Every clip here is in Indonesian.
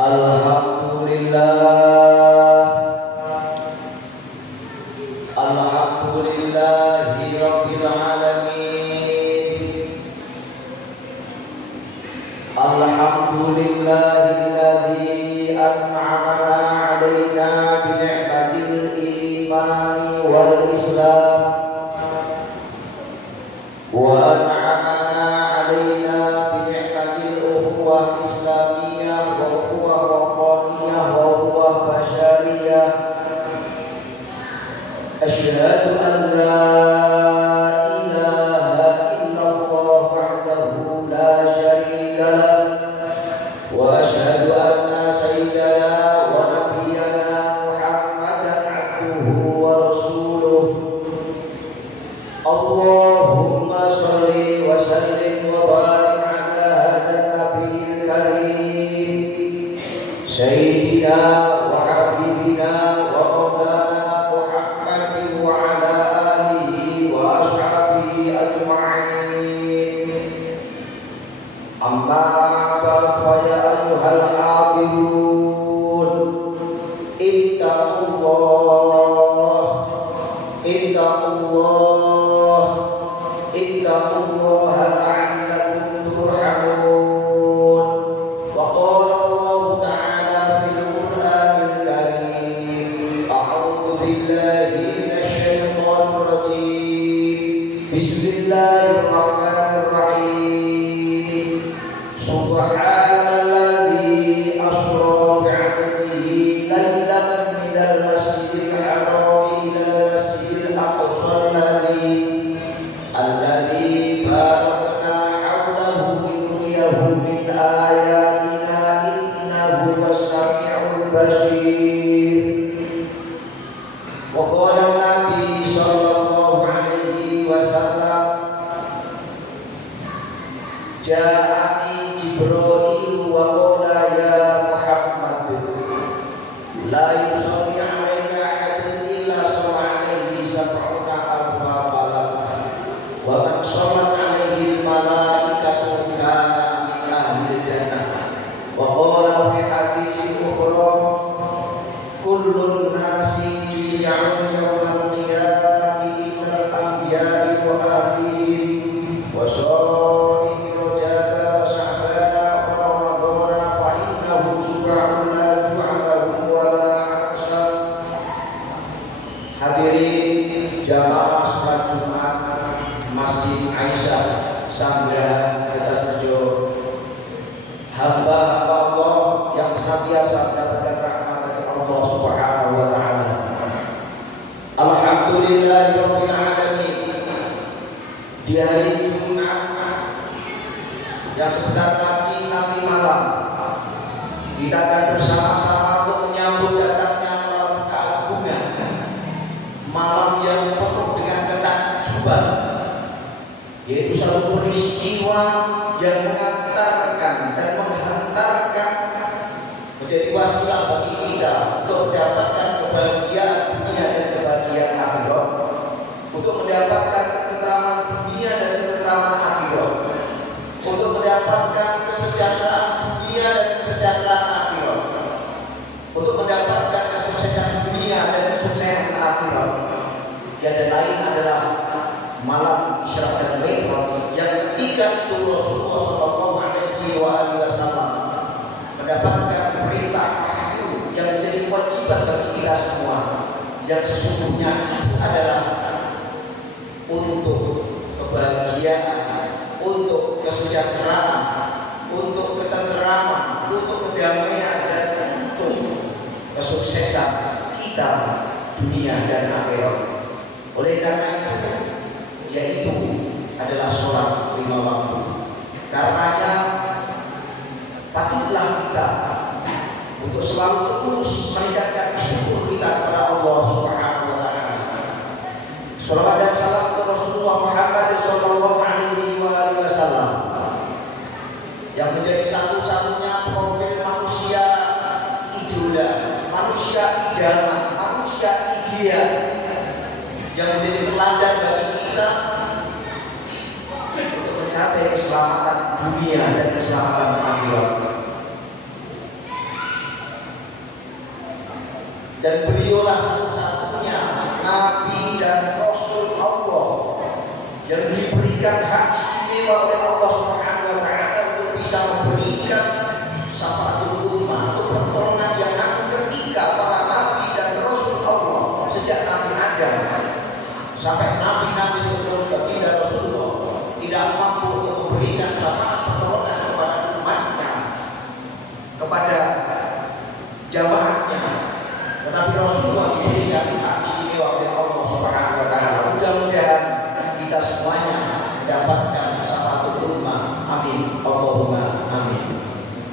Alhamdulillahi Rabbil Alamin. Alhamdulillahilladzi an'ama 'alaina bi ni'matil imani wal islam wa an'amana 'alaina bi ni'matil ukhuwah islamiyah wa ukhuwah waqaniyah wa ukhuwah basyariyah. Asyhadu an la yang sesungguhnya itu adalah untuk kebahagiaan, untuk kesejahteraan, untuk ketenteraman, untuk kedamaian, dan untuk kesuksesan kita dunia dan akhirat. Oleh karena itu, yaitu adalah sholat 5 waktu. Karenanya patutlah kita untuk selalu terus meningkatkan syukur kita kepada Allah Subhanahu wa taala. Shalawat dan salam kepada Rasulullah Muhammad sallallahu alaihi wasallam yang menjadi satu-satunya profil manusia idola, manusia idaman, manusia ideal yang menjadi teladan bagi kita untuk mencapai keselamatan dunia dan keselamatan akhirat. diberikan hak istimewa oleh Allah Subhanahu wa taala untuk bisa memberikan syafaatul ummah atau pertolongan yang agung ketika para nabi dan rasul Allah sejak Nabi Adam sampai nabi-nabi sebelum baginda Rasulullah tidak mampu untuk memberikan syafaat pertolongan kepada umatnya, kepada jamaahnya, tetapi Rasulullah diberikan hak istimewa oleh Allah Subhanahu wa taala. Mudah-mudahan kita semuanya mendapatkan syafaatul ummah. Amin. Allahumma amin.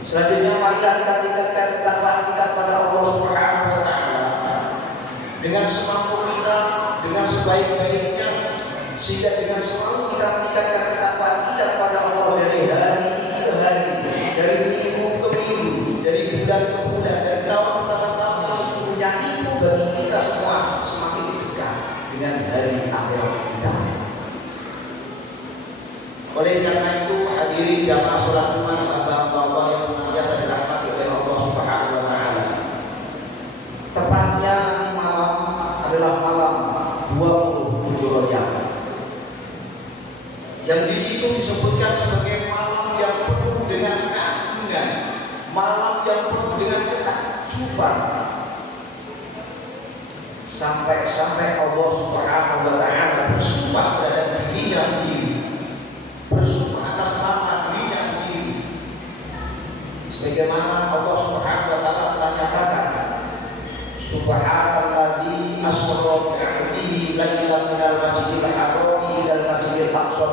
Selanjutnya marilah kita tingkatkan ketakwaan kita kepada Allah Subhanahu wa taala dengan semampu kita, dengan sebaik-baiknya, sehingga dengan selalu kita meningkatkan ketakwaan kita kepada Allah dari hari ke hari, dari minggu ke minggu, dari bulan ke bulan, dari tahun ke tahun, yang sesungguhnya itu bagi kita semua semakin dekat dengan hari akhirat kita. Oleh karena itu, hadirin jamaah sholat Jumat Allah yang senantiasa dirahmati oleh Allah Subhanahu wa taala. Tepatnya nanti malam adalah malam 27 Rajab. Yang di situ disebutkan sebagai malam yang penuh dengan keagungan, malam yang penuh dengan ketakjuban. Sampai Allah Subhanahu wa taala bersumpah terhadap dirinya sendiri, bersumpah atas nama dirinya sendiri. Sebagaimana Allah Subhanahu wa taala telah nyatakan, Subhanalladzi asra bi 'abdihi lailan minal masjidil haram ilal masjidil aqsa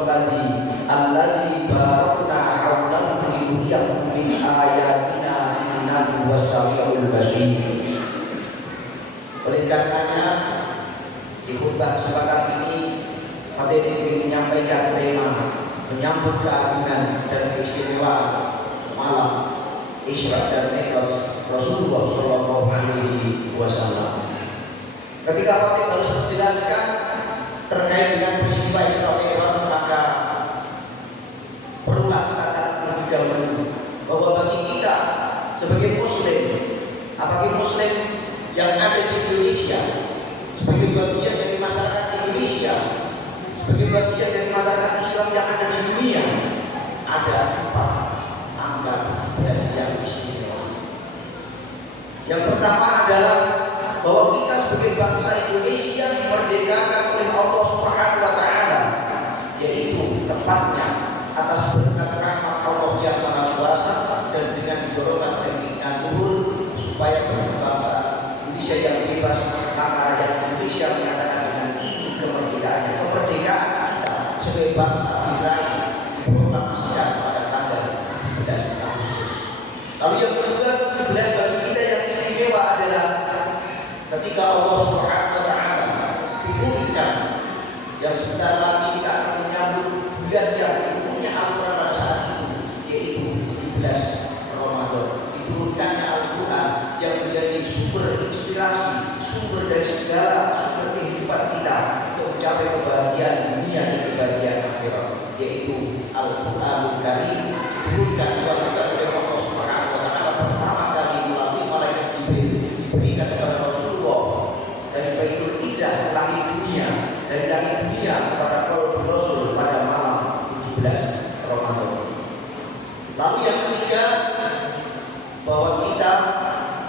alladzi barakna hawlahu linuriyahu min ayatina innahu was-sami'ul basir. Oleh karenanya di khutbah kesempatan ini hadirin ingin menyampaikan tema menyambut keagungan dan keistimewaan malam Isra dan Mi'raj Rasulullah Shallallahu Alaihi Wasallam. Ketika Khatib harus menjelaskan terkait dengan peristiwa Isra Mi'raj, maka perlulah kita catat terlebih dahulu bahwa bagi kita sebagai Muslim, apalagi Muslim yang ada di Indonesia, sebagai bagian dari masyarakat Indonesia, sebagai bagian dari masyarakat Islam yang ada di dunia, ada 4 angka 17 yang istimewa. Yang pertama adalah bahwa kita sebagai bangsa Indonesia dimerdekakan oleh Allah Subhanahu wa taala, yaitu tepatnya atas berkat rahmat Allah yang Maha Kuasa dan dengan dorongan oleh keinginan luhur supaya bangsa Indonesia yang bebas, maka rakyat Indonesia menyatakan dengan ini kemerdekaannya. Kemerdekaan kita sebagai bangsa diraih diproklamasikan pada tanggal 17 Agustus. Lalu yang kedua, 17 bagi kita yang istimewa adalah ketika Allah Subhanahu wa taala firmankan yang sebentar lagi kita akan menyambut bulan yang punya Al-Quran pada saat itu, yaitu 17 Ramadan. Diturunkannya Al-Quran yang menjadi sumber inspirasi, sumber dari segala sumber kehidupan kita untuk mencapai kebahagiaan dunia dan kebahagiaan akhirat, yaitu Al-Quranul Karim. Diturunkan diwakilkan oleh Allah Subhanahu wa taala pertama kali melalui malaikat Jibril, diberikan kepada Rasulullah dari Baitul Izzah, langit dunia, dari langit dunia kepada Qalbul Rasul pada malam 17 Ramadan. Lalu yang ketiga, bahwa kita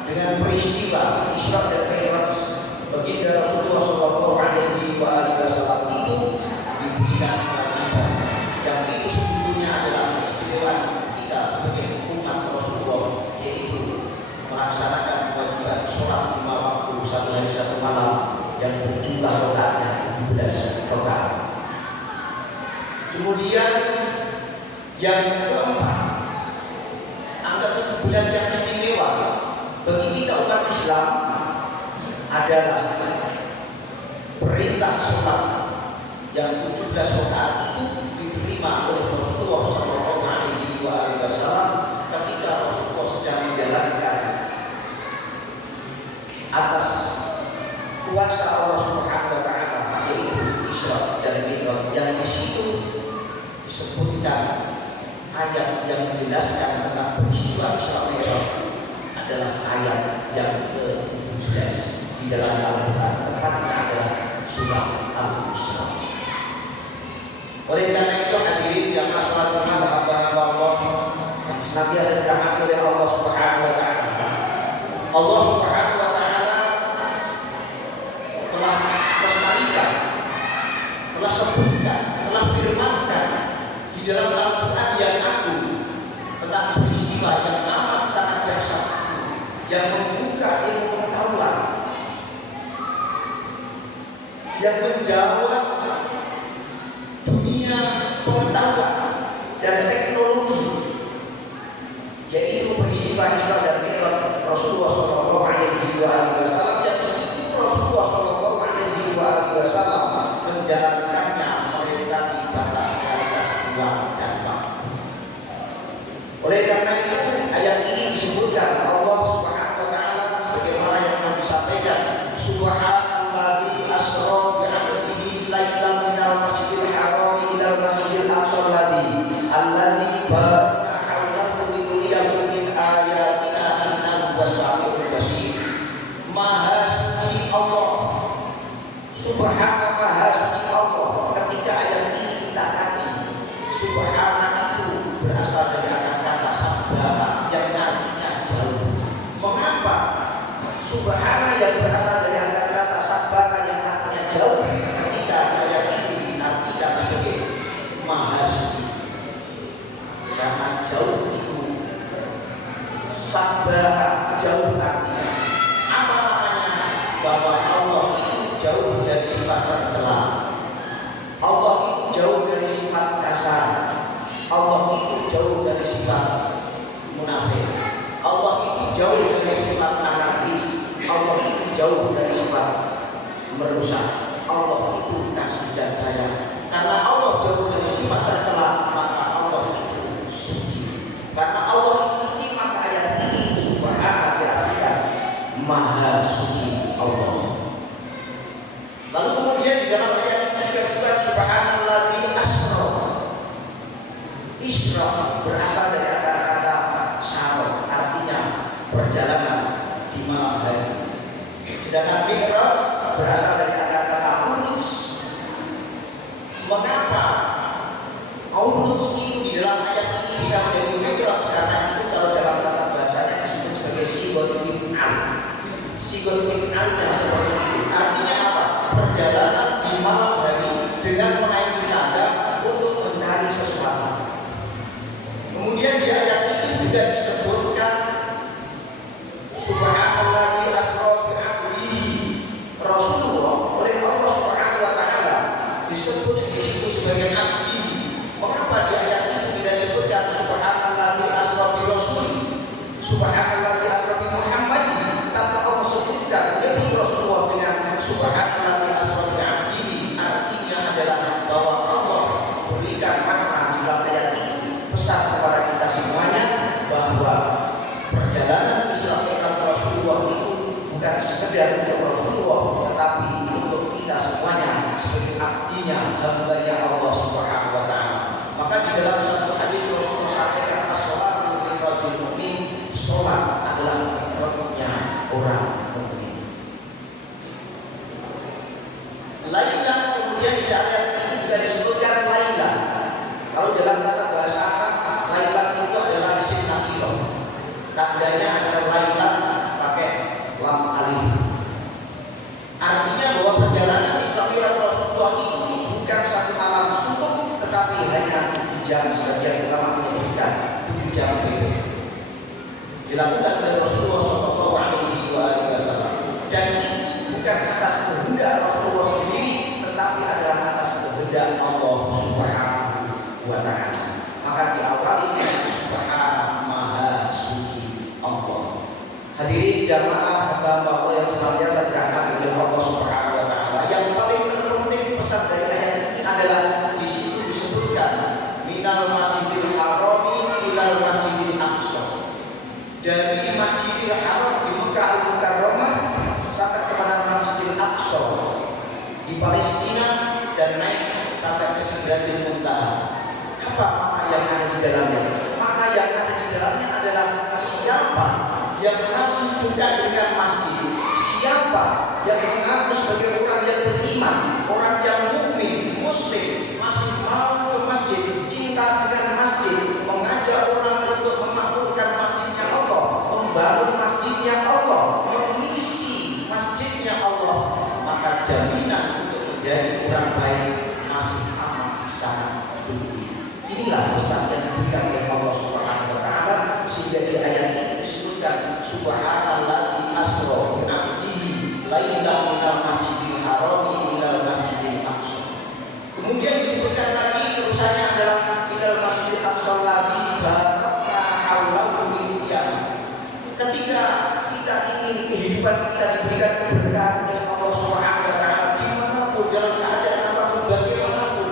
dengan peristiwa Isra dan Mi'raj baginda Rasulullah Shallallahu Alaihi Wasallam itu diberikan kewajiban yang itu sebetulnya adalah keistimewaan kita sebagai umat Rasulullah, yaitu melaksanakan kewajiban sholat 5 waktu 1 hari 1 malam yang berjumlah rakaatnya 17 rakaat. Kemudian yang keempat, angka 17 yang istimewa bagi kita umat Islam adalah perintah sholat yang 17 rakaat itu diterima oleh Rasulullah Shallallahu Alaihi Wasallam ketika Rasulullah sedang menjalankan atas kuasa Allah Subhanahu wa taala, yaitu Isra dan Mi'raj, yang di situ disebutkan ayat yang menjelaskan tentang peristiwa Isra Mi'raj adalah ayat yang ke-17 di dalam Al-Quran, tepatnya adalah surah Al-Isra. Oleh karena senantiasa dirahmati oleh Allah Subhanahu wa taala. Allah Subhanahu wa taala telah melestarikan, telah sebutkan, telah firmankan di dalam Al-Qur'an yang agung tentang peristiwa yang amat sangat dahsyat yang membuka ilmu pengetahuan, yang menjawab dunia pengetahuan dan teknologi, yaitu peristiwa Isra dan Mi'raj Rasulullah Shallallahu Alaihi Wasallam, yang disitu Rasulullah Shallallahu Alaihi Wasallam menjalankannya melewati batas-batas ruang dan waktu. Oleh karena itu ayat ini disebutkan Allah Subhanahu Wa Taala sebagaimana yang telah disampaikan, Subhanalladzi asra bi 'abdihi lailan minal masjidil haram ilal masjidil aqsa alladzi barakna hawlahu linuriyahu min ayatina innahu was-sami'ul basir. Maha suci Allah, Subhana maha suci Allah. Ketika ayat ini kita kaji, Subhana itu berasal dari kata sabbaha yang artinya jauh. Mengapa Subhana yang berasal dari kata sabbaha yang artinya jauh ketika ayat ini diartikan sebagai maha suci? Karena jauh itu sabbaha jauh artinya apa namanya? Bahwa Allah itu jauh dari sifat tercela, Allah itu jauh dari sifat kasar, Allah itu jauh dari sifat munafik, Allah itu jauh dari sifat anarkis, Allah itu jauh dari sifat merusak, Allah itu kasih dan sayang. Karena Allah jauh dari sifat tercela, maka Allah itu suci. Karena Allah itu suci, maka ayat ini Subhana diartikan maha suci Allah. Lalu kemudian di dalam ayat ini dikasihkan Subhanalladzi asra. Isra berasal dari kata-kata syara, artinya perjalanan di malam hari. Sedangkan Mi'raj berasal dari kata-kata uruz. Mengapa uruz itu di dalam ayat ini bisa menjadi Mi'raj? Karena itu kalau dalam tata bahasanya disebut sebagai sigot mif'al. Sigot mif'alnya seperti itu. Artinya apa? Perjalanan di malam hari dengan menaiki tangga untuk mencari sesuatu. Kemudian di ayat ini juga disebutkan Subhanalladzi asra bi 'abdihi. Rasulullah oleh Allah Subhanahu wa taala disebut di situ sebagai abdi. Mengapa di ayat ini tidak disebutkan Subhanalladzi asra bi rasuli, Subhanalladzi asra bi Muhammad, tapi Allah sebutkan lebih Rasulullah dengan Subhanalladzi asra bi 'abdihi. Artinya adalah bahwa Allah berikan makna di dalam ayat ini pesan kepada kita semuanya bahwa perjalanan Isra Mi'raj Rasulullah itu bukan sekedar untuk Rasulullah, tetapi untuk kita semuanya sebagai abdinya, hambanya Allah Subhanahu wa taala. Maka di dalam satu hadis Rasulullah sampaikan as-sholatu min rajul mu'min, sholat adalah rohnya orang mukmin. Lailan kemudian di ayat ini juga disebutkan lailan. Kalau dalam kata bahasa Arab, lailan itu adalah isim nakirah. Tandanya adalah lailan pakai lam alif. Artinya bahwa perjalanan Isra Mi'raj Rasulullah itu bukan satu malam suntuk, tetapi hanya 7 jam. Sebagian ulama menyebutkan 7 jam itu dilakukan oleh Rasulullah Shallallahu Alaihi Wasallam. Dan itu bukan atas kehendak Rasulullah sendiri, tetapi adalah atas kehendak Allah Subhanahu wa taala. Maka diawali dengan Subhana maha suci Allah. Hadirin jamaah hamba Allah yang senantiasa dirahmati oleh Allah Subhanahu wa taala. Yang paling terpenting pesan dari ayat ini adalah di situ disebutkan minal masjidil harami ilal masjidil aqsa. Dari Masjidil Haram di Mekah Al-Mukarramah sampai kepada Masjidil Aqsa di Palestina dan naik sampai ke Sidratil Muntaha. Apa makna yang ada di dalamnya? Makna yang ada di dalamnya adalah siapa yang masih dekat dengan masjid, siapa yang mengaku sebagai orang yang beriman, orang yang mukmin, muslim, masih mau ke masjid, cinta dengan masjid, mengajak orang untuk sehingga di ayat ini disebutkan subhanalladzi asra bi 'abdihi lailan minal masjidil harami ilal masjidil aqsa. Kemudian disebutkan lagi terusannya adalah ilal masjidil aqsa alladzi barakna haulahu min qiyamah. Ketika kita ingin kehidupan kita diberikan keberkahan oleh Allah Subhanahu wa taala dimanapun dalam keadaan apapun bagaimanapun,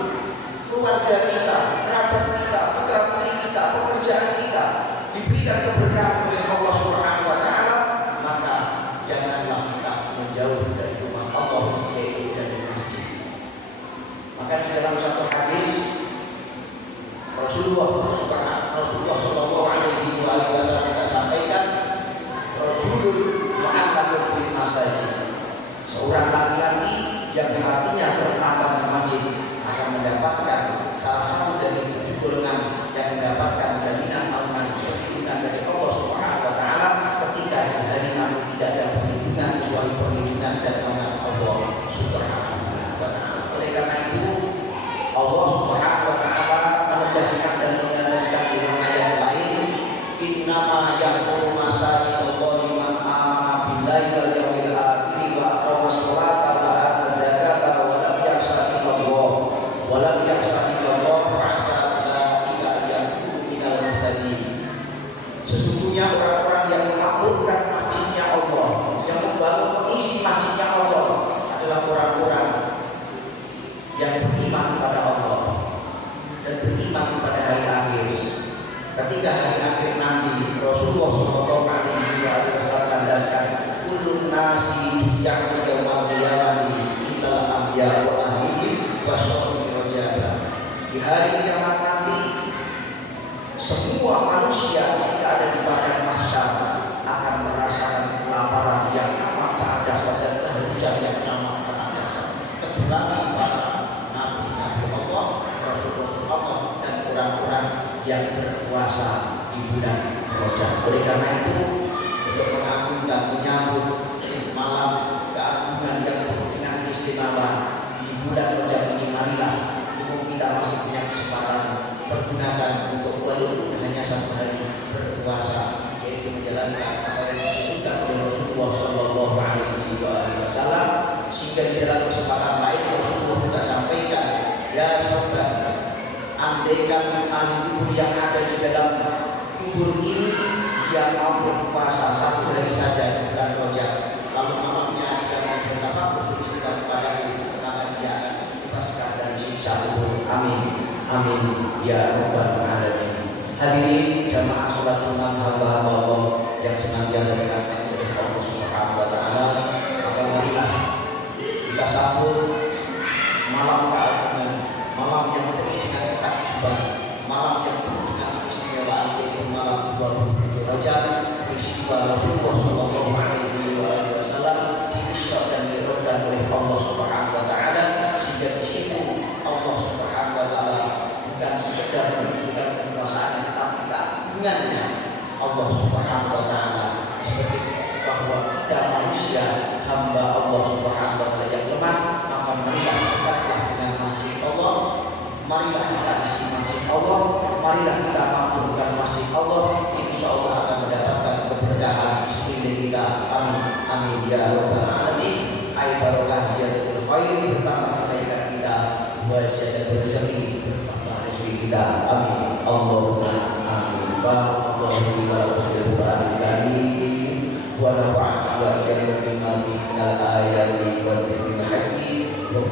keluarga kita, kerabat kita, putra putri kita, pekerjaan kita diberikan keberkahan oleh Allah Subhanahu wa taala, maka janganlah kita menjauh dari rumah Allah, yaitu dari masjid. Maka di dalam satu hadis Rasulullah sallallahu alaihi wasallam sampaikan, rajulun mu'allaqun bil masajid, seorang laki-laki yang hatinya tertanam di masjid akan mendapatkan salah satu dari 7 golongan yang mendapatkan jaminan naungan perlindungan dari Allah Subhanahu wa taala ketika di hari nanti tidak ada perlindungan kecuali perlindungan dan naungan Allah Subhanahu wa taala. Oleh karena itu Allah Subhanahu wa taala menegaskan dan menjelaskan di dalam ayat lain, innama ya'muru masajidallahi man amana billahi wal yawmil akhir wa aqama sholata wa ata zakata wa lam yakhsha illallah wa lam yakhsha illallah fa asa ulaika ayyakunu minal muhtadin. Sesungguhnya orang-orang yang memakmurkan masjidnya Allah, yang membangun mengisi masjidnya Allah adalah orang-orang yang beriman kepada Allah dan beriman kepada hari akhir. Ketika hari akhir nanti, Rasulullah sallallahu alaihi wasallam kandaskan, kullun nasi ya'muru yawmal qiyamati illal anbiya wa ahlihim wa syarrul rajaba. Di hari kiamat nanti, semua manusia yang ada di padang mahsyar akan merasakan kelaparan yang amat sangat dahsyat dan kehausan yang amat sangat dahsyat, kecuali para nabi-nabi Allah, rasul-rasul Allah, dan orang-orang yang berpuasa di bulan Rajab. Oleh karena itu, untuk mengagungkan menyambut malam keagungan yang penuh dengan keistimewaan di bulan Rajab ini, marilah mumpung kita masih punya kesempatan, pergunakan untuk walaupun hanya 1 hari berpuasa, yaitu menjalankan apa yang ditunjukkan oleh Rasulullah sallallahu alaihi wasallam. Sehingga di dalam kesempatan lain Rasulullah juga sampaikan, ya saudara, andaikan ahli kubur yang ada di dalam kubur ini dia mau berpuasa 1 hari saja di bulan Rajab, lalu malamnya dia mau bertapa beristighfar kepadaku, maka dia akan dibebaskan dari siksa kubur. Amin, amin ya rabbal alamin. Hadirin jamaah salat Jumat hamba Allah yang senantiasa dirahmati oleh Allah Subhanahu wa taala, maka marilah kita sambut malam keagungan, malam yang penuh dengan ketakjuban, malam yang penuh dengan keistimewaan, yaitu malam 27 Rajab, peristiwa Rasulullah sallallahu alaihi wasallam di-Isra dan Mi'raj oleh Allah Subhanahu wa taala, sehingga di situ Allah Subhanahu wa taala bukan sekedar menunjukkan kekuasaan, tetapi keagungannya Allah Subhanahu wa taala, seperti bahwa kita manusia hamba Allah Subhanahu wa taala yang lemah, maka marilah dekatlah dengan masjid Allah, marilah kita isi masjid Allah, marilah kita makmurkan masjid Allah, insya Allah akan mendapatkan keberkahan di sekeliling kita. Amin, amin ya rabbal alamin. Ai barokah ziyadatul khair, bertambah kebaikan kita, wa ziyadatul rezeki, bertambah rezeki kita. Amin, Allahumma amin. Barakallahu wa lakum fil Qur'anil karim wa nafa'ani wa iyyakum bima fihi minal ayati wa dzikril hakim wa